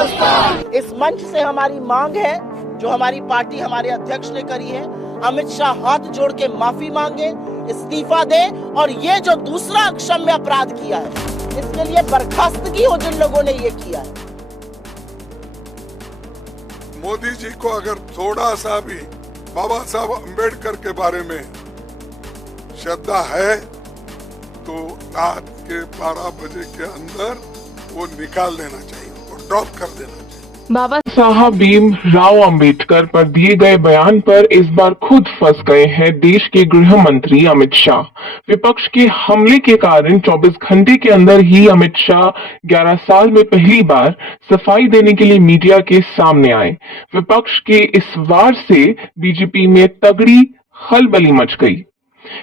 इस मंच से हमारी मांग है, जो हमारी पार्टी हमारे अध्यक्ष ने करी है, अमित शाह हाथ जोड़ के माफी मांगे, इस्तीफा दे और ये जो दूसरा अक्षम्य अपराध किया है इसके लिए बर्खास्तगी हो जिन लोगों ने ये किया है। मोदी जी को अगर थोड़ा सा भी बाबा साहब अम्बेडकर के बारे में श्रद्धा है तो रात के 12 बजे के अंदर वो निकाल देना चाहिए और ड्रॉप कर देना चाहिए। बाबा साहब भीमराव अंबेडकर पर दिए गए बयान पर इस बार खुद फंस गए हैं देश के गृह मंत्री अमित शाह। विपक्ष के हमले के कारण 24 घंटे के अंदर ही अमित शाह 11 साल में पहली बार सफाई देने के लिए मीडिया के सामने आए। विपक्ष के इस वार से बीजेपी में तगड़ी खलबली मच गई।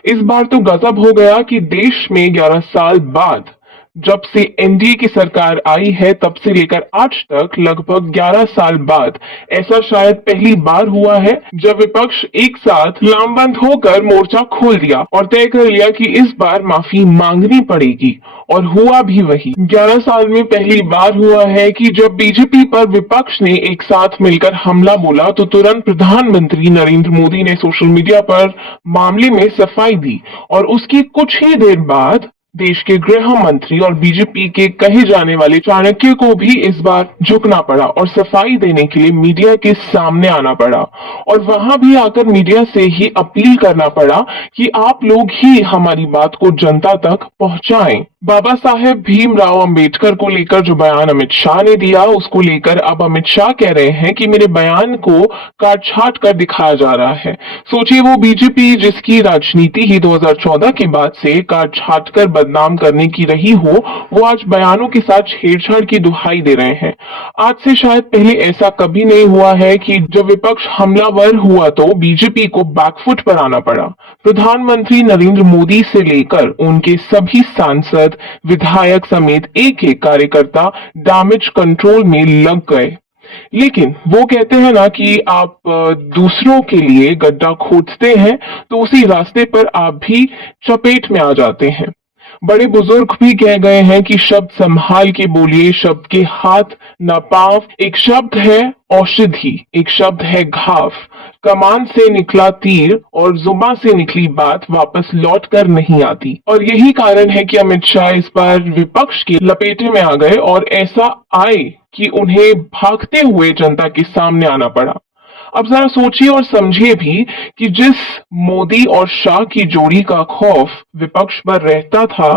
इस बार तो गजब हो गया कि देश में 11 साल बाद जब से एनडीए की सरकार आई है तब से लेकर आज तक लगभग 11 साल बाद ऐसा शायद पहली बार हुआ है जब विपक्ष एक साथ लामबंद होकर मोर्चा खोल दिया और तय कर लिया कि इस बार माफी मांगनी पड़ेगी। और हुआ भी वही। 11 साल में पहली बार हुआ है कि जब बीजेपी पर विपक्ष ने एक साथ मिलकर हमला बोला तो तुरंत प्रधानमंत्री नरेंद्र मोदी ने सोशल मीडिया पर मामले में सफाई दी और उसकी कुछ ही देर बाद देश के गृह मंत्री और बीजेपी के कहे जाने वाले चाणक्य को भी इस बार झुकना पड़ा और सफाई देने के लिए मीडिया के सामने आना पड़ा और वहां भी आकर मीडिया से ही अपील करना पड़ा कि आप लोग ही हमारी बात को जनता तक पहुंचाएं। बाबा साहेब भीमराव अंबेडकर को लेकर जो बयान अमित शाह ने दिया उसको लेकर अब अमित शाह कह रहे हैं कि मेरे बयान को काट छाट कर दिखाया जा रहा है। सोचिए, वो बीजेपी जिसकी राजनीति ही 2014 के बाद से काट छाट कर बदनाम करने की रही हो, वो आज बयानों के साथ छेड़छाड़ की दुहाई दे रहे हैं। आज से शायद पहले ऐसा कभी नहीं हुआ है कि जब विपक्ष हमलावर हुआ तो बीजेपी को बैकफुट पर आना पड़ा। प्रधानमंत्री नरेंद्र मोदी से लेकर उनके सभी सांसद विधायक समेत एक एक कार्यकर्ता डैमेज कंट्रोल में लग गए। लेकिन वो कहते हैं ना कि आप दूसरों के लिए गड्ढा खोदते हैं तो उसी रास्ते पर आप भी चपेट में आ जाते हैं। बड़े बुजुर्ग भी कह गए हैं कि शब्द संभाल के बोलिए, शब्द के हाथ न पांव। एक शब्द है औषधि, एक शब्द है घाव। कमान से निकला तीर और जुबान से निकली बात वापस लौट कर नहीं आती। और यही कारण है कि अमित शाह इस बार विपक्ष के लपेटे में आ गए और ऐसा आए कि उन्हें भागते हुए जनता के सामने आना पड़ा। अब जरा सोचिए और समझिए भी कि जिस मोदी और शाह की जोड़ी का खौफ विपक्ष पर रहता था,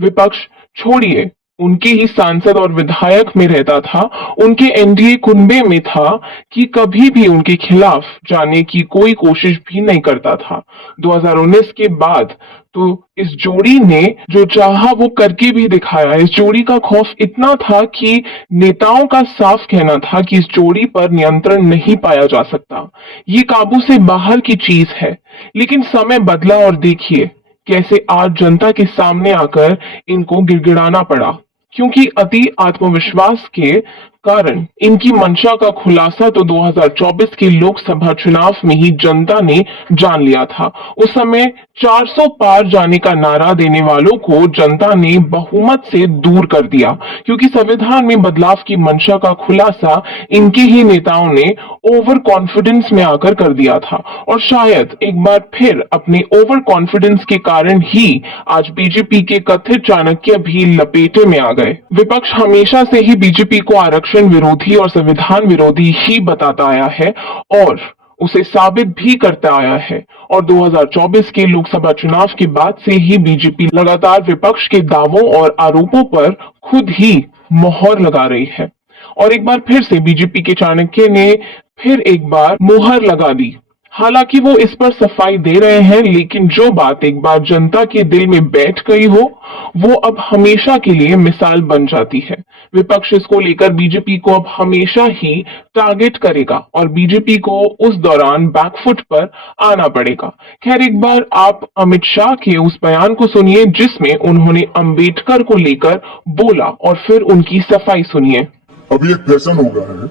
विपक्ष छोड़िए उनके ही सांसद और विधायक में रहता था, उनके एनडीए कुनबे में था कि कभी भी उनके खिलाफ जाने की कोई कोशिश भी नहीं करता था। 2019 के बाद तो इस जोड़ी ने जो चाहा वो करके भी दिखाया। इस जोड़ी का खौफ इतना था कि नेताओं का साफ कहना था कि इस जोड़ी पर नियंत्रण नहीं पाया जा सकता, ये काबू से बाहर की चीज है। लेकिन समय बदला और देखिए कैसे आज जनता के सामने आकर इनको गिड़गिड़ाना पड़ा, क्योंकि अति आत्मविश्वास के कारण इनकी मंशा का खुलासा तो 2024 के लोकसभा चुनाव में ही जनता ने जान लिया था। उस समय 400 पार जाने का नारा देने वालों को जनता ने बहुमत से दूर कर दिया, क्योंकि संविधान में बदलाव की मंशा का खुलासा इनके ही नेताओं ने ओवर कॉन्फिडेंस में आकर कर दिया था। और शायद एक बार फिर अपने ओवर कॉन्फिडेंस के कारण ही आज बीजेपी के कथित चाणक्य भी लपेटे में आ गए। विपक्ष हमेशा से ही बीजेपी को आरक्षण विरोधी और संविधान विरोधी ही बताता आया है और उसे साबित भी करता आया है। और 2024 के लोकसभा चुनाव के बाद से ही बीजेपी लगातार विपक्ष के दावों और आरोपों पर खुद ही मोहर लगा रही है। और एक बार फिर से बीजेपी के चाणक्य ने फिर एक बार मोहर लगा दी। हालांकि वो इस पर सफाई दे रहे हैं, लेकिन जो बात एक बार जनता के दिल में बैठ गई हो वो अब हमेशा के लिए मिसाल बन जाती है। विपक्ष इसको लेकर बीजेपी को अब हमेशा ही टारगेट करेगा और बीजेपी को उस दौरान बैकफुट पर आना पड़ेगा। खैर, एक बार आप अमित शाह के उस बयान को सुनिए जिसमें उन्होंने अंबेडकर को लेकर बोला और फिर उनकी सफाई सुनिए। अभी एक फैशन हो गया है,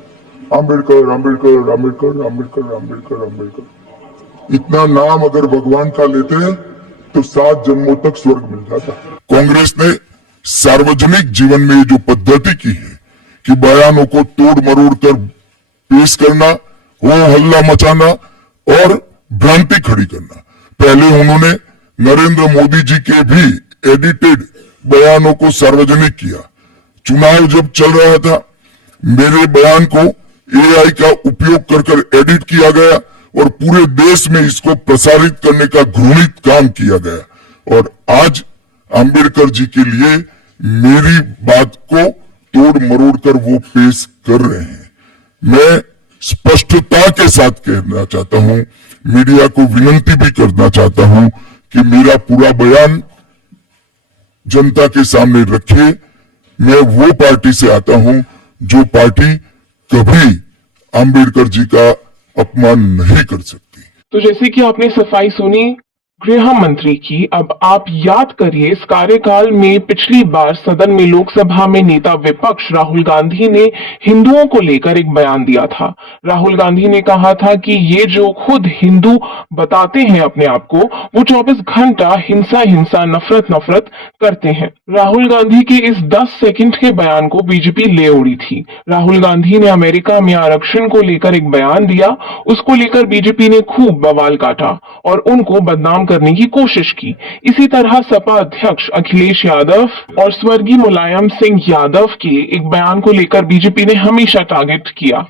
अंबेडकर अंबेडकर अंबेडकर अंबेडकर अंबेडकर अंबेडकर। इतना नाम अगर भगवान का लेते हैं तो 7 जन्मों तक स्वर्ग मिल जाता है। कांग्रेस ने सार्वजनिक जीवन में जो पद्धति की है कि बयानों को तोड़ मरोड़ कर पेश करना, हो हल्ला मचाना और भ्रांति खड़ी करना। पहले उन्होंने नरेंद्र मोदी जी के भी एडिटेड बयानों को सार्वजनिक किया। चुनाव जब चल रहा था, मेरे बयान को एआई का उपयोग कर एडिट किया गया और पूरे देश में इसको प्रसारित करने का घृणित काम किया गया। और आज अंबेडकर जी के लिए मेरी बात को तोड़ मरोड़ कर वो पेश कर रहे हैं। मैं स्पष्टता के साथ कहना चाहता हूं, मीडिया को विनती भी करना चाहता हूं कि मेरा पूरा बयान जनता के सामने रखिए। मैं वो पार्टी से आता हूं जो पार्टी कभी अंबेडकर जी का अपमान नहीं कर सकती। तो जैसे कि आपने सफाई सुनी गृह मंत्री की, अब आप याद करिए इस कार्यकाल में पिछली बार सदन में लोकसभा में नेता विपक्ष राहुल गांधी ने हिंदुओं को लेकर एक बयान दिया था। राहुल गांधी ने कहा था कि ये जो खुद हिंदू बताते हैं अपने आप को, वो 24 घंटा हिंसा हिंसा नफरत नफरत करते हैं। राहुल गांधी के इस 10 सेकंड के बयान को बीजेपी ले उड़ी थी। राहुल गांधी ने अमेरिका में आरक्षण को लेकर एक बयान दिया, उसको लेकर बीजेपी ने खूब बवाल काटा और उनको बदनाम करने की कोशिश की। इसी तरह सपा अध्यक्ष अखिलेश यादव और स्वर्गीय मुलायम सिंह यादव के एक बयान को लेकर बीजेपी ने हमेशा टारगेट किया।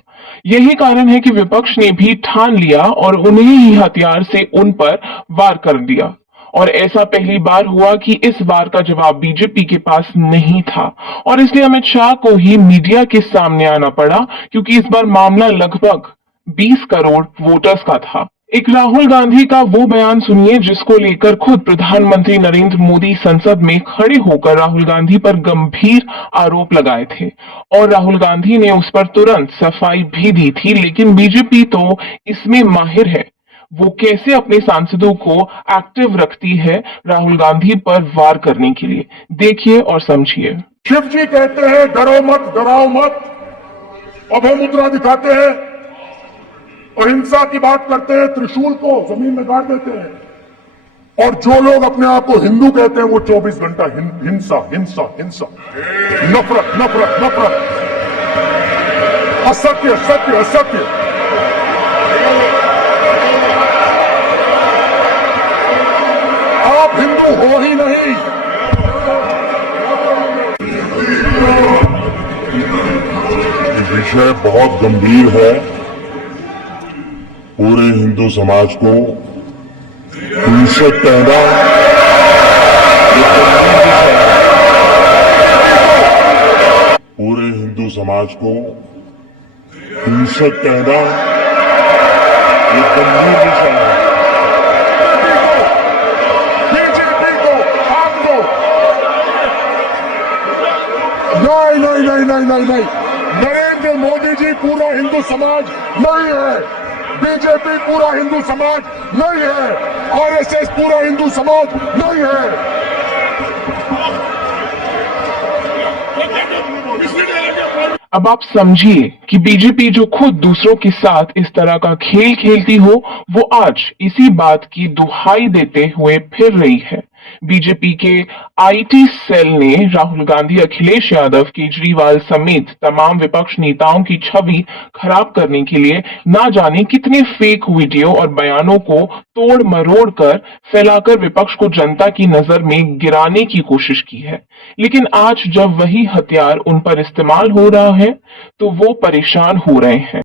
यही कारण है कि विपक्ष ने भी ठान लिया और उन्हें ही हथियार से उन पर वार कर दिया। और ऐसा पहली बार हुआ कि इस बार का जवाब बीजेपी के पास नहीं था और इसलिए अमित शाह को ही मीडिया के सामने आना पड़ा, क्योंकि इस बार मामला लगभग 20 करोड़ वोटर्स का था। एक राहुल गांधी का वो बयान सुनिए जिसको लेकर खुद प्रधानमंत्री नरेंद्र मोदी संसद में खड़े होकर राहुल गांधी पर गंभीर आरोप लगाए थे और राहुल गांधी ने उस पर तुरंत सफाई भी दी थी। लेकिन बीजेपी तो इसमें माहिर है, वो कैसे अपने सांसदों को एक्टिव रखती है राहुल गांधी पर वार करने के लिए। देखिए और समझिए। शिव जी कहते हैं डरो मत, डराओ मत, अभय मुद्रा दिखाते हैं, अहिंसा की बात करते हैं, त्रिशूल को जमीन में गाड़ देते हैं। और जो लोग अपने आप को हिंदू कहते हैं वो 24 घंटा हिंसा हिंसा हिंसा, नफरत नफरत नफरत, असत्य सत्य असत्य। आप हिंदू हो ही नहीं। विषय बहुत गंभीर है। पूरे हिंदू समाज को हिंसक कहना पूरे हिंदू समाज को हिंसक कहना ये गंभीर विषय है। बीजेपी को आपको नहीं नहीं नहीं नहीं नहीं नहीं, नरेंद्र मोदी जी पूरा हिंदू समाज नहीं है, बीजेपी पूरा हिंदू समाज नहीं है, आरएसएस पूरा हिंदू समाज नहीं है। अब आप समझिए कि बीजेपी जो खुद दूसरों के साथ इस तरह का खेल खेलती हो, वो आज इसी बात की दुहाई देते हुए फिर रही है। बीजेपी के आईटी सेल ने राहुल गांधी, अखिलेश यादव, केजरीवाल समेत तमाम विपक्ष नेताओं की छवि खराब करने के लिए ना जाने कितने फेक वीडियो और बयानों को तोड़ मरोड़ कर फैलाकर विपक्ष को जनता की नजर में गिराने की कोशिश की है। लेकिन आज जब वही हथियार उन पर इस्तेमाल हो रहा है तो वो परेशान हो रहे हैं।